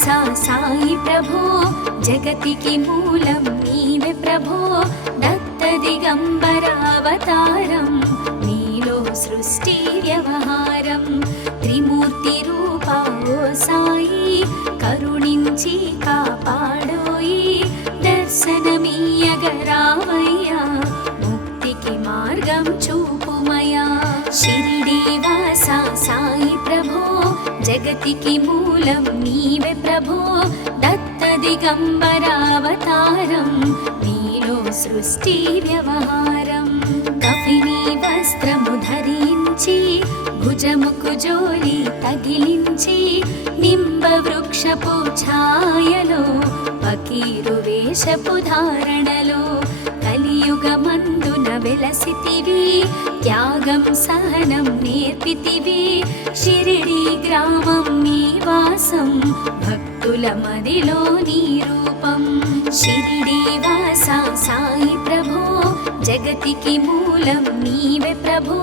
వాసా సాయి ప్రభో జగతికి మూలం నీవే ప్రభో దత్త దిగంబరావతారం నీలో సృష్టి వ్యవహారం త్రిమూర్తి రూపా ఓ సాయి కరుణించి కాపాడోయి దర్శనమీయగరావయ్యా ముక్తికి మార్గం చూపుమయా షిరిడి వాసా సాయి ప్రభో జగతికి మూలం నీవే ప్రభో దత్త దిగంబరావతారం నీలో సృష్టి వ్యవహారం కఫిని వస్త్రము ధరించి భుజముకు జోలి తగిలించి నింబ వృక్షపు ఛాయలో ఫకీరు వేషపు ధారణలో కలియుగమందున వెలసితివి త్యాగం సహనం నేర్పితివి షిరిడి గ్రామం నీ వాసం భక్తుల మదిలో నీ రూపం షిరిడి వాసా సాయి ప్రభో జగతికి మూలం నీవే ప్రభో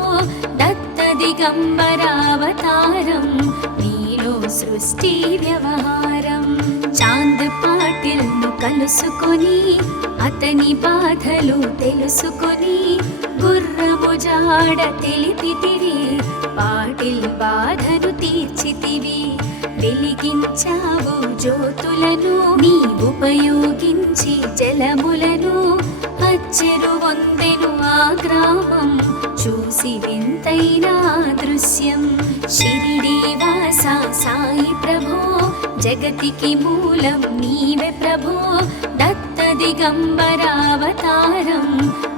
దత్త దిగంబరావతారం నీలో సృష్టి వ్యవహారం చాంద్ పాటిల్ ను కలుసుకొని అతని బాధలు తెలుసుకొని గుర్రము జాడ తెలిపితివి పాటిల్ బాధను తీర్చితివి వెలిగించావు జ్యోతులను నీ ఉపయోగించి జలములను అచ్చెరు వందెను ఆ గ్రామం చూసి వింతైన దృశ్యం షిరిడి వాసా సాయి ప్రభో జగతికి మూలం నీవే ప్రభో దత్త దిగంబరావతారం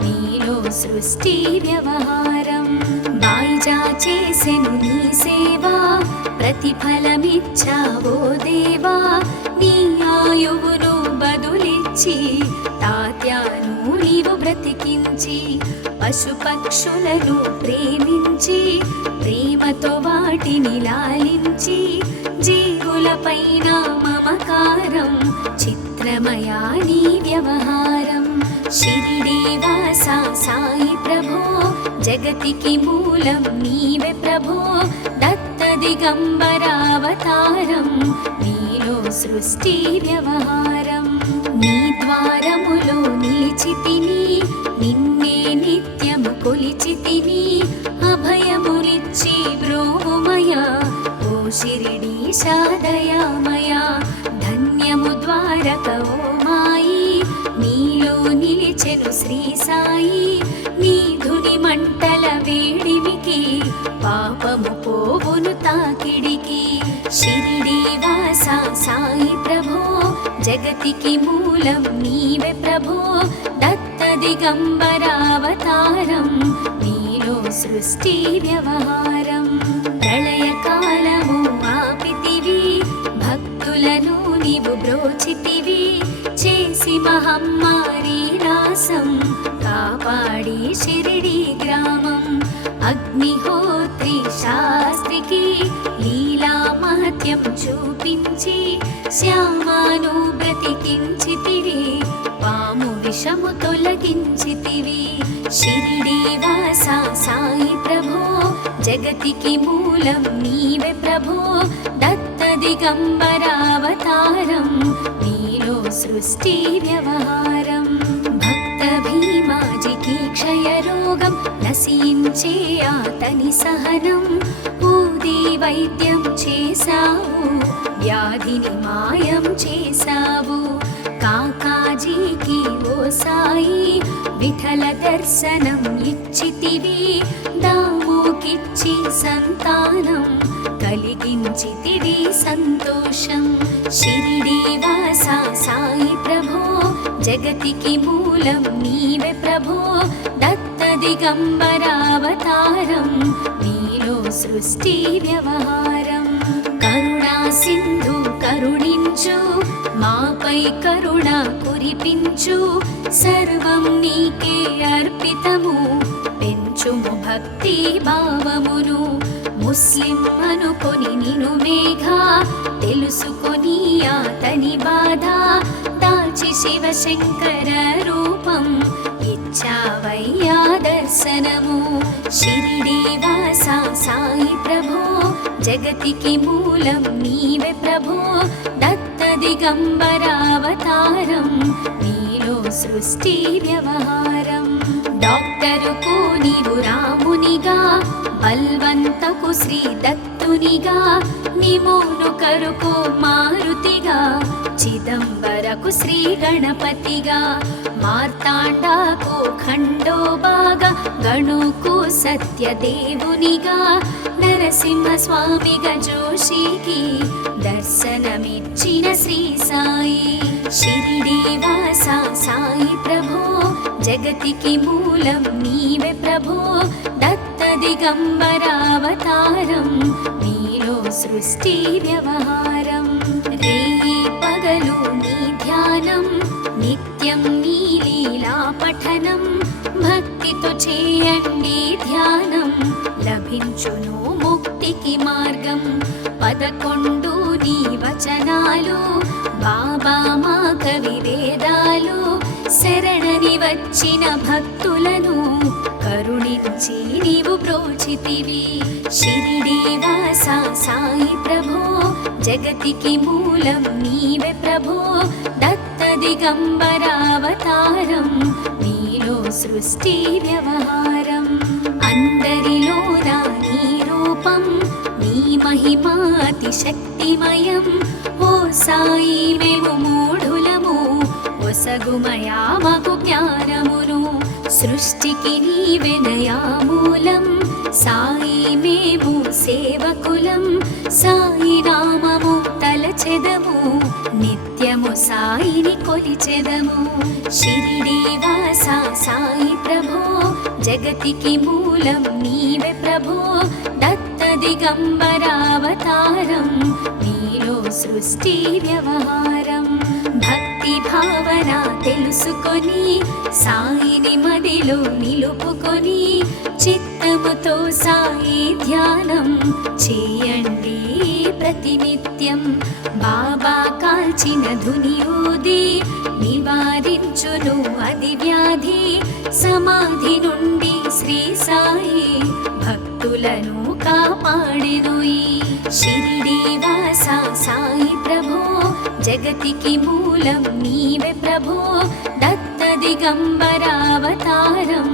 నీలో సృష్టి వ్యవహారం బాయిజా చేసెను నీ సేవా ప్రతిఫలమిచ్చావో దేవా నీ ఆయువును బదులిచ్చి తాత్యాను నీవు బ్రతికించి పశుపక్షులను ప్రేమించి ప్రేమతో వాటిని లాలించి జీవులపైన మమకారం చిత్రమయా నీ వ్యవహారం షిరిడి వాసా సాయి ప్రభో జగతికి మూలం నీవే ప్రభో దత్త దిగంబరావతారం నీలో సృష్టి వ్యవహారం నీ ద్వారములో నిలిచితిని నిన్నే నిత్యము కొలిచితిని అభయములిచ్చి బ్రోవుమయా ఓ షిరిడీశా దయామయా ధన్యము ద్వారక ఓ మాయి నీలో నిలిచెను శ్రీ సాయి నీ ధుని మంటల వేడిమికి పాపము పోవును తాకిడికి షిరిడి వాసా సాయి ప్రభో జగతికి మూలం నీవే ప్రభో దత్త దిగంబరావతారం నీలో సృష్టి వ్యవహారం ప్రళయకాలము ఆపితివి భక్తులను నీవు బ్రోచితివి చేసి మహమ్మారి నాశం కాపాడి షిరిడి గ్రామం అగ్నిహోత్రి శాస్త్రికి లీలా మహత్యం చూపించి శ్యామాను బ్రతికించితివి పాము విషము తొలగించితివి షిరిడి వాసా సాయి ప్రభో జగతికి మూలం నీవే ప్రభో దత్త దిగంబరావతారం నీలో సృష్టి వ్యవహారం భక్త భీమాజికి క్షయరోగం నశించే అతని సహనం ఊది వైద్యం చేశావు వ్యాధిని మాయం చేశావు కాకాజీకి ఓ సాయి విఠల దర్శనం ఇచ్చితివి దాముకిచ్చి సంతానం కలిగించితివి సంతోషం షిరిడి వాసా సాయి ప్రభో జగతికి మూలం నీవే ప్రభో దత్త దిగంబరావతారం నీలో సృష్టి వ్యవహారం కరుణా సింధు కరుణించు మాపై కరుణ కురిపించు సర్వం నీకే అర్పితము పెంచుము భక్తి భావమును ముస్లిం అనుకొని నిను మేఘా తెలుసుకొని అతని బాధ దాల్చి శివశంకర రూపం ఇచ్చావయ్యా దర్శనము షిరిడి వాసా సాయి ప్రభో జగతికి మూలం నీవే ప్రభో దత్త దిగంబరావతారం నీలో సృష్టి వ్యవహారం డాక్టరుకు నీవు రామునిగా బల్వంతకు శ్రీ దత్తునిగా నిమోను కరుకు మారుతిగా చిదంబరకు శ్రీ గణపతిగా మార్తాండాకు ఖండోబాగా గణుకు సత్యదేవునిగా నరసింహ స్వామిగా జోషికి దర్శనమిచ్చిన శ్రీ సాయి షిరిడి వాస సాయి ప్రభో జగతికి మూలం నీవే ప్రభో దత్త దిగంబరావతారం నీలో సృష్టి వ్యవహారం రేయి పగలు నీ ధ్యానం నిత్యం నీ లీలా పఠనం భక్తితో చేయండి ధ్యానం లభించును ముక్తికి మార్గం 11 నీ వచనాలు బాబా మా కవి వేదాలు శరణని వచ్చిన భక్తులను కరుణించి నీవు బ్రోచితివి షిరిడి వాస సాయి ప్రభో జగతికి మూలం నీవే ప్రభో దత్త దిగంబరావతారం నీలో సృష్టి వ్యవహారం అందరిలోన నీ రూపం నీ మహిమా అతి శక్తిమయం ఓ సాయి మేము మూఢులము ఒసగుమయా మాకు జ్ఞానమును సృష్టికి నీవెనయా మూలం సాయి మేము సేవకులం సాయి నామము తలచెదము నిత్యము సాయిని కొలిచెదము షిరిడి వాస సాయి ప్రభో జగతికి మూలం నీవే ప్రభో దత్త దిగంబరావతారం నీలో సృష్టి వ్యవహారం భక్తి భావన తెలుసుకొని సాయిని మదిలో నిలుపుకొని చిత్తముతో సాయి ధ్యానం చేయండి ప్రతినిత్యం బాబా కాల్చిన ధునియూది నివారించును అది వ్యాధి సమాధి నుండి శ్రీ సాయి భక్తులను కాపాడెను ఈ షిరిడి వాస సాయి ప్రభో జగతికి మూలం నీవే ప్రభో దత్త దిగంబరావతారం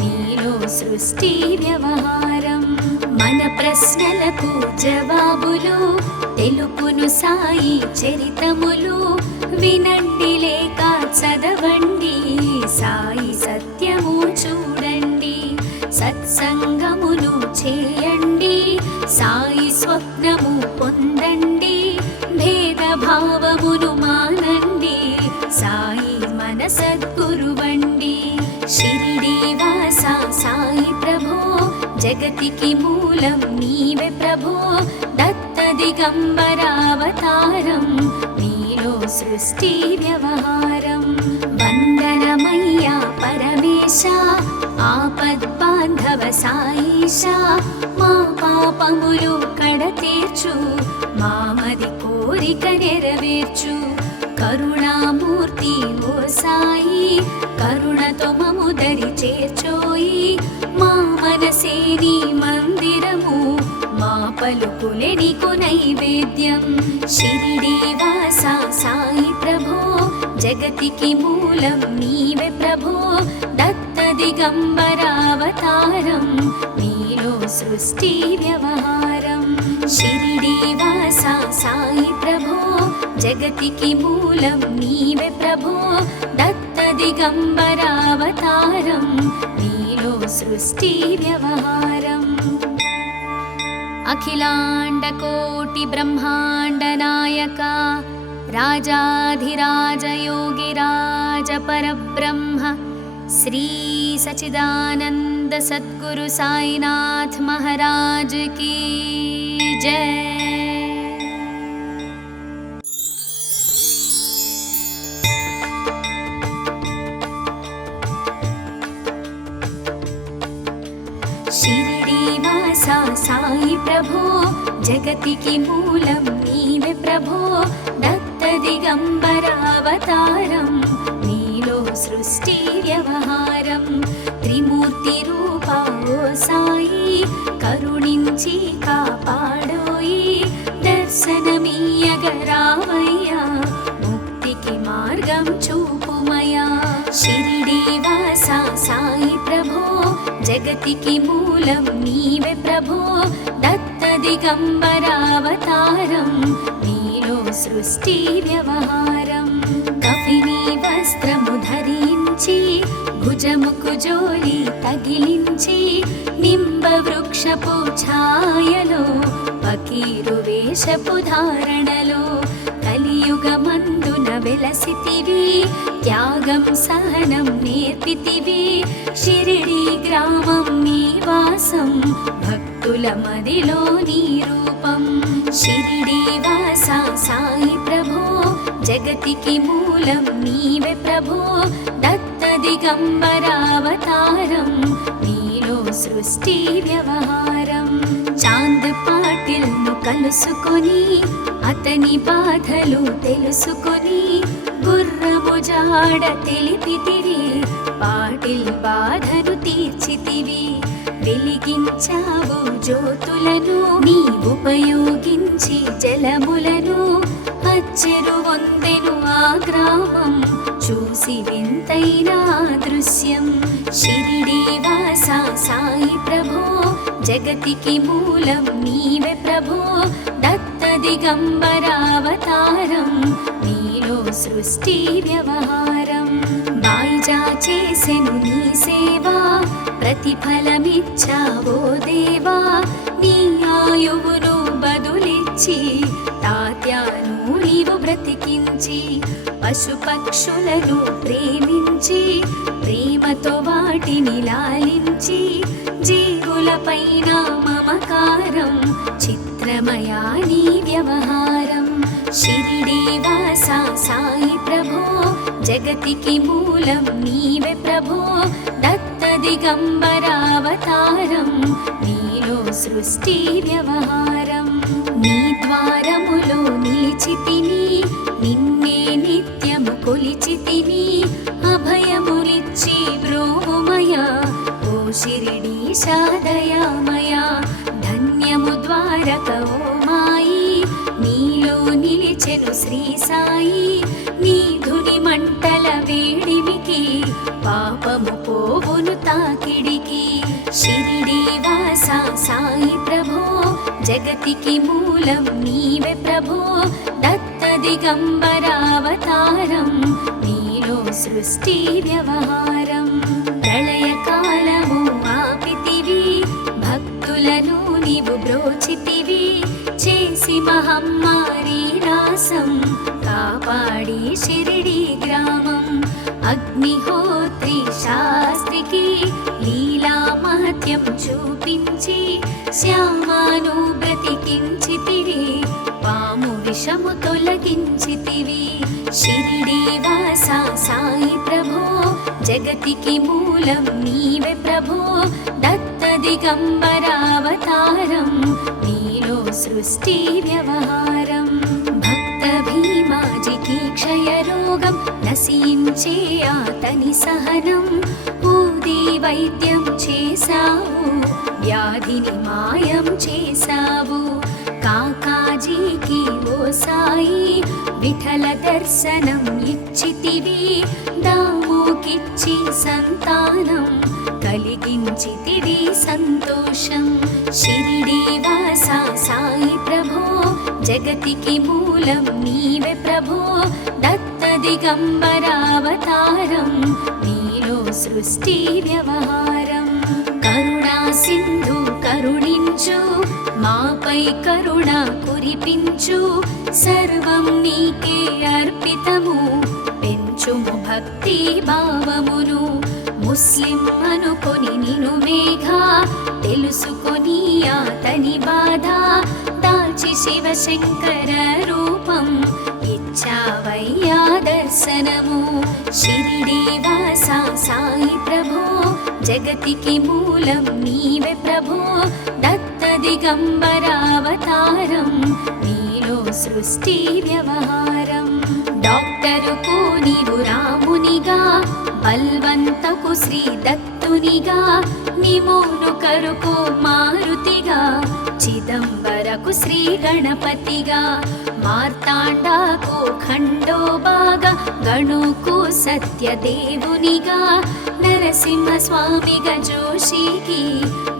నీలో సృష్టి వ్యవహారం మన ప్రశ్నలకు జవాబులు తెలుపును సాయి చరితములు వినండి లేక చదవండి సాయి సత్యము చూడండి సత్సంగమును చేయండి సాయి స్వప్నము పొందండి భేదభావమును మానండి సాయి మన సద్గురువండి షిరిడి వాస సాయి ప్రభో జగతికి మూలం నీవే ప్రభో దత్త దిగంబరావతారం నీలో సృష్టి వ్యవహారం వందనమయ్యా పరమేశ ఆపద్బాంధవ సాయిష మా పాపములు కడతీర్చు మామది కోరిక నెరవేర్చు కరుణామూర్తి ఓ సాయి కరుణతో మము దరి చేర్చోయి మా మనసే నీ మందిరము మా పలుకులే నీకు నైవేద్యం షిరిడి వాస సాయి ప్రభో జగతికి మూలం నీవే ప్రభో దత్త దిగంబరావతారం నీలో సృష్టి వ్యవహారం షిరిడి వాస సాయి ప్రభో జగతికి మూలం నీవే ప్రభో దత్త దిగంబరావతారం నీలో సృష్టి వ్యవహారం అఖిలాండ కోటి బ్రహ్మాండ నాయక రాజాధిరాజ యోగిరాజ పరబ్రహ్మ శ్రీ సచిదానంద సద్గురు సాయినాథ్ మహారాజ్ की जय। షిరిడి వాస సాయి ప్రభో జగతికి మూలం నీవే ప్రభో దత్త దిగంబరావతారం నీలో సృష్టి వ్యవహారం త్రిమూర్తి రూపా ఓ సాయి కరుణించి కాపాడోయి దర్శనమీయగరావయ్యా జగతికి మూలం నీవే ప్రభో దత్త దిగంబరావతారం నీలో సృష్టి వ్యవహారం కఫిని వస్త్రము ధరించి భుజముకు జోలి తగిలించి నింబ వృక్షపు ఛాయలో ఫకీరు వేషపు ధారణలో కలియుగమందున వెలసితివి త్యాగం సహనం నేర్పితివి షిరిడి గ్రామం నీ వాసం భక్తుల మదిలో నీ రూపం షిరిడి వాస సాయి ప్రభో జగతికి మూలం నీవే ప్రభో దత్త దిగంబరావతారం నీలో సృష్టి వ్యవహారం చాంద్ పాటిల్ ను కలుసుకొని అతని బాధలు తెలుసుకొని గుర్రము జాడ తెలిపితివి పాటిల్ బాధను తీర్చితివి వెలిగించావు జ్యోతులను నీ ఉపయోగించి జలములను అచ్చెరు వందెను ఆ గ్రామం చూసి వింతైన దృశ్యం షిరిడి వాస సాయి ప్రభో జగతికి మూలం నీవే ప్రభో దత్త దిగంబరావతారం నీలో సృష్టి వ్యవహారం బాయిజా చేసెను నీ సేవా ప్రతిఫలమిచ్చావో దేవా నీ ఆయువును బదులిచ్చి తాత్యాను నీవు బ్రతికించి పశుపక్షులను ప్రేమించి ప్రేమతో వాటిని లాలించి జీవులపైన మమకారం చిత్రమయా నీ వ్యవహారం షిరిడి వాస సాయి ప్రభో జగతికి మూలం నీవే ప్రభో దత్త దిగంబరావతారం నీలో సృష్టి వ్యవహారం నీ ద్వారములో నిలిచితిని నిన్నే నిత్యము కొలిచితిని అభయములిచ్చి బ్రోమయ ఓ షిరిడీశా దయామయ ధన్యము ద్వారక ఓ మాయి నీలో నిలిచెను శ్రీ సాయి నీ ధుని మంటల వేడిమికి పాపము పోవును తాకిడికి షిరిడి వాస సాయి ప్రభో జగతికి మూలం నీవే ప్రభో దత్త దిగంబరావతారం నీలో సృష్టి వ్యవహారం ప్రళయకాలము ఆపితివి భక్తులను నీవు బ్రోచితివి చేసి మహమ్మారి రాసం కాపాడి షిరిడి గ్రామం అగ్నిహోత్రి శాస్త్రికి లీలా మహత్యం చూపించి శ్యామాను బ్రతికించితివి పాము విషము తొలగించితివి షిరిడి వాస సాయి ప్రభో జగతికి మూలం నీవే ప్రభో దత్త దిగంబరావతారం నీలో సృష్టి వ్యవహారం భక్త భీమాజికి క్షయరోగం నశించే అతని సహనం ఊది వైద్యం చేశావు వ్యాధిని మాయం చేశావు కాకాజీకి ఓ సాయి విఠల దర్శనం ఇచ్చితివి దాముకిచ్చి సంతానం కలిగించితివి సంతోషం షిరిడి వాస సాయి ప్రభో జగతికి మూలం నీవే ప్రభో దత్త దిగంబరావతారం నీలో సృష్టి వ్యవహారం కరుణా సింధు కరుణించు మాపై కరుణ కురిపించు సర్వం నీకే అర్పితము పెంచుము భక్తి భావమును ముస్లిం అనుకొని నిను మేఘా తెలుసుకొని అతని బాధ దాచి శివశంకర రూపం ఇచ్చావయ్యా దర్శనము షిరిడి వాస సాయి ప్రభో జగతికి మూలం నీవే ప్రభో దత్త దిగంబరావతారం నీలో సృష్టి వ్యవహారం డాక్టరుకు నీవు రామునిగా బల్వంతకు శ్రీ దత్తునిగా నిమోను కరుకు మారుతిగా చిదంబరకు శ్రీ గణపతిగా మార్తాండాకు ఖండోబాగా గణుకు సత్యదేవునిగా నర నరసింహస్వామిగా జోషికి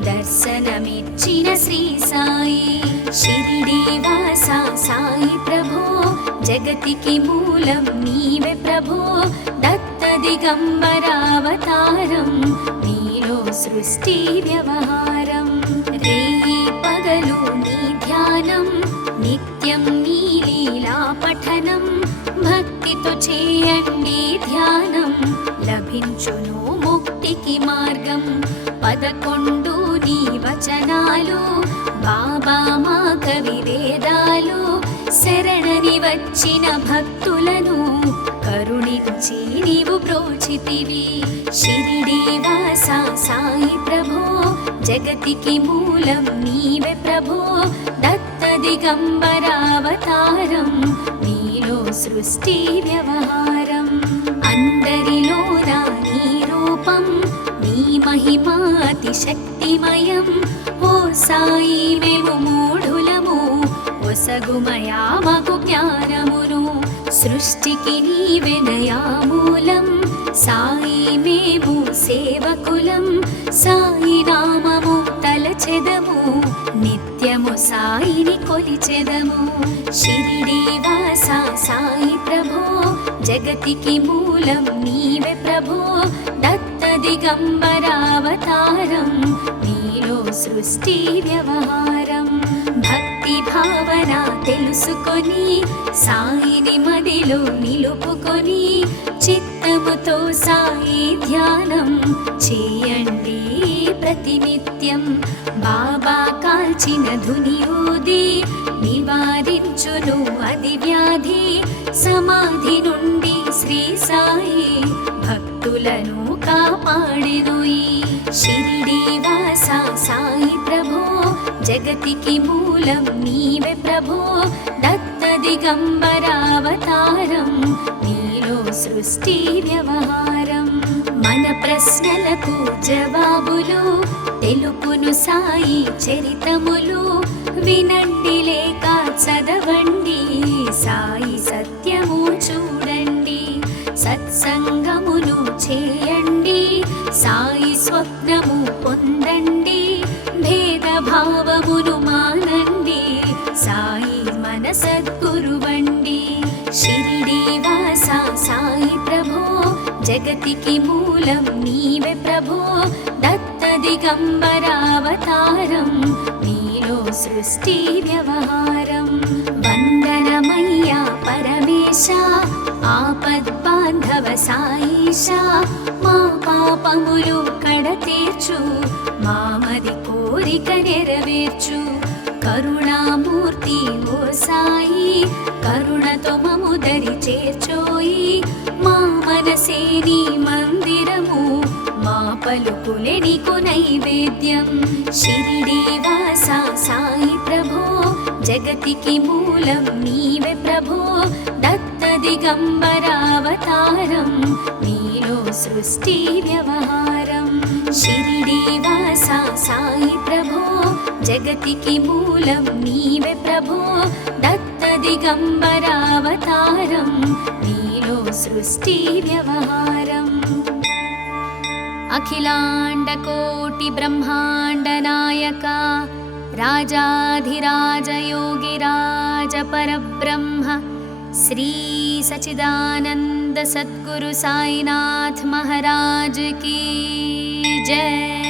దర్శనమిచ్చిన శ్రీ సాయి. షిరిడి వాస సాయి ప్రభో జగతికి మూలం నీవే ప్రభో. దత్త దిగంబరావతారం నీలో సృష్టి వ్యవహారం. రేయి పగలు నీ ధ్యానం నిత్యం నీ లీలా పఠనం. భక్తితో చేయండి ధ్యానం లభించును ముక్తికి మార్గం. 11 నీ వచనాలు బాబా మా కవి వేదాలు. శరణని వచ్చిన భక్తులను కరుణించి నీవు బ్రోచితివి. షిరిడి వాస సాయి ప్రభో జగతికి మూలం నీవే ప్రభో. దత్త దిగంబరావతారం నీలో సృష్టి వ్యవహారం. అందరిలోన నీ రూపం నీ మహిమా అతి శక్తిమయం. ఓ సాయి మేము మూఢులము ఒసగుమయా మాకు జ్ఞానమును. సృష్టికి నీవెనయా మూలం సాయి మేము సేవకులం. సాయి నామము తలచెదము నిత్యము సాయిని కొలిచెదము. షిరిడి వాస సాయి ప్రభో జగతికి మూలం నీవే ప్రభో. దత్త దిగంబరావతారం నీలో సృష్టి వ్యవహారం. భక్తి భావన తెలుసుకొని సాయిని మదిలో నిలుపుకొని చిత్తముతో సాయి ధ్యానం చేయండి ప్రతినిత్యం. బాబా కాల్చిన ధుని ఊది నివారించును అది వ్యాధి. సమాధి నుండి శ్రీ సాయి భక్తులను కాపాడెను. షిరిడి వాస సాయి ప్రభో జగతికి మూలం నీవే ప్రభో. దత్త దిగంబరావతారం నీలో సృష్టి వ్యవహారం. మన ప్రశ్నలకు జవాబులు తెలుపును సాయి చరితములు. వినండి లేక చదవండి సాయి సత్యము చూడండి. సత్సంగమును చేయండి సాయి స్వప్నము పొందండి. భేదభావమును మానండి సాయి మన సద్గురువండి. షిరిడి వాస సాయి ప్రభో జగతికి మూలం నీవే ప్రభో. దత్త దిగంబరావతారం నీలో సృష్టి వ్యవహారం. వందనమయ్యా పరమేశ ఆపద్బాంధవ సాయిష. మా పాపములు కడతీర్చు మామది కోరిక నెరవేర్చు. కరుణామూర్తి ఓ సాయి కరుణతో మము దరి చేర్చోయి. మా మనసే నీ మందిరము మా పలుకులే నీకు నైవేద్యం. షిరిడి వాస సాయి ప్రభో జగతికి మూలం నీవే ప్రభో. దత్త దిగంబరావతారం నీలో సృష్టి వ్యవహారం. షిరిడి వాస సాయి ప్రభో జగతికి మూలం నీవే ప్రభో. దత్త దిగంబరావతారం నీలో సృష్టి వ్యవహారం. అఖిలాండ కోటి బ్రహ్మాండ నాయక రాజాధిరాజ యోగిరాజ పరబ్రహ్మ శ్రీ సచిదానంద సద్గురు సాయినాథ్ महाराज की जय।